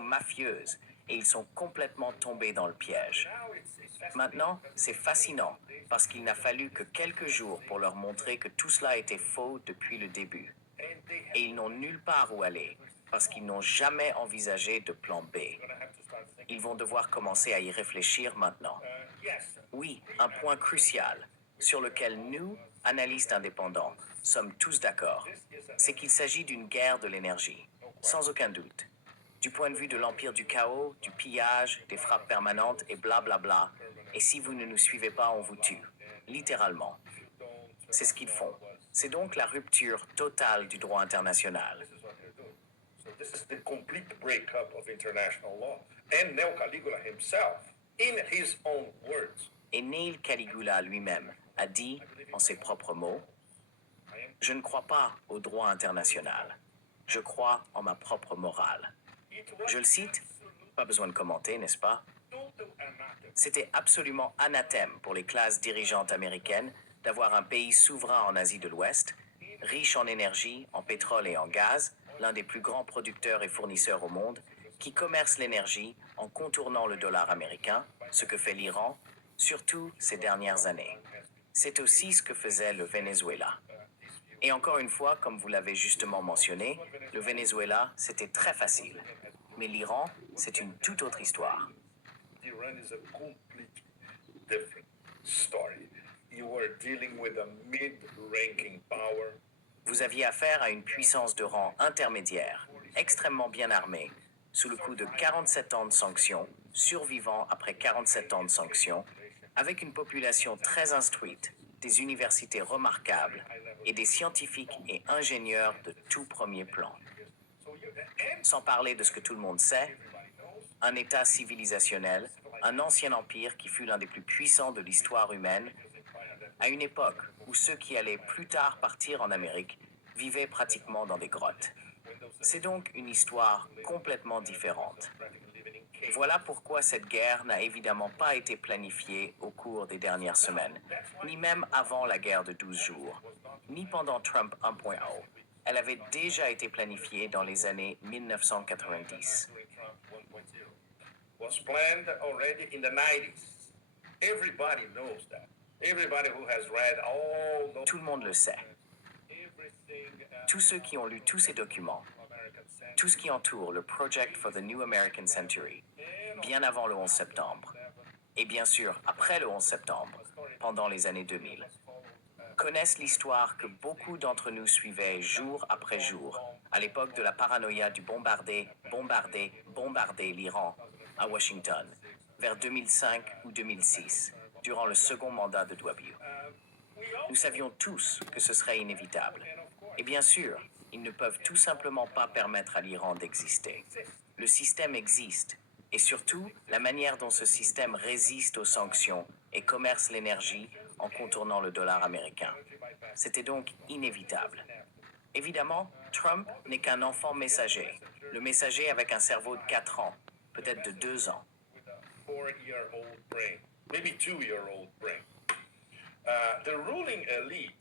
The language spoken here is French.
mafieuse et ils sont complètement tombés dans le piège. Maintenant, c'est fascinant parce qu'il n'a fallu que quelques jours pour leur montrer que tout cela était faux depuis le début. Et ils n'ont nulle part où aller parce qu'ils n'ont jamais envisagé de plan B. Ils vont devoir commencer à y réfléchir maintenant. Oui, un point crucial sur lequel nous, analystes indépendants, sommes tous d'accord, c'est qu'il s'agit d'une guerre de l'énergie, sans aucun doute. Du point de vue de l'empire du chaos, du pillage, des frappes permanentes et blablabla. Et si vous ne nous suivez pas, on vous tue. Littéralement. C'est ce qu'ils font. C'est donc la rupture totale du droit international. This is the complete breakup of international law. And Neo Caligula himself, in his own words, Et Neil Caligula lui-même a dit, en ses propres mots, « Je ne crois pas au droit international. Je crois en ma propre morale. » Je le cite, pas besoin de commenter, n'est-ce pas? C'était absolument anathème pour les classes dirigeantes américaines d'avoir un pays souverain en Asie de l'Ouest, riche en énergie, en pétrole et en gaz, l'un des plus grands producteurs et fournisseurs au monde, qui commerce l'énergie en contournant le dollar américain, ce que fait l'Iran, surtout ces dernières années. C'est aussi ce que faisait le Venezuela. Et encore une fois, comme vous l'avez justement mentionné, le Venezuela, c'était très facile. Mais l'Iran, c'est une toute autre histoire. Iran is a completely different story. You were dealing with a mid-ranking power. Vous aviez affaire à une puissance de rang intermédiaire, extrêmement bien armée, sous le coup de 47 ans de sanctions, survivant après 47 ans de sanctions, avec une population très instruite, des universités remarquables et des scientifiques et ingénieurs de tout premier plan. Sans parler de ce que tout le monde sait, un État civilisationnel, un ancien empire qui fut l'un des plus puissants de l'histoire humaine, à une époque où ceux qui allaient plus tard partir en Amérique vivaient pratiquement dans des grottes. C'est donc une histoire complètement différente. Voilà pourquoi cette guerre n'a évidemment pas été planifiée au cours des dernières semaines, ni même avant la guerre de 12 jours, ni pendant Trump 1.0. Elle avait déjà été planifiée dans les années 1990. Was planned already in the 90s. Everybody knows that. Everybody who has read all those Tout le monde le sait. Tous ceux qui ont lu tous ces documents, tout ce qui entoure le Project for the New American Century, bien avant le 11 septembre, et bien sûr après le 11 septembre, pendant les années 2000, connaissent l'histoire que beaucoup d'entre nous suivaient jour après jour, à l'époque de la paranoïa du bombarder l'Iran à Washington, vers 2005 ou 2006, durant le second mandat de W. Nous savions tous que ce serait inévitable. Et bien sûr, ils ne peuvent tout simplement pas permettre à l'Iran d'exister. Le système existe, et surtout, la manière dont ce système résiste aux sanctions et commerce l'énergie en contournant le dollar américain. C'était donc inévitable. Évidemment, Trump n'est qu'un enfant messager, le messager avec un cerveau de 4 ans, peut-être de 2 ans. with a 4-year-old brain, maybe 2-year-old brain. The ruling elite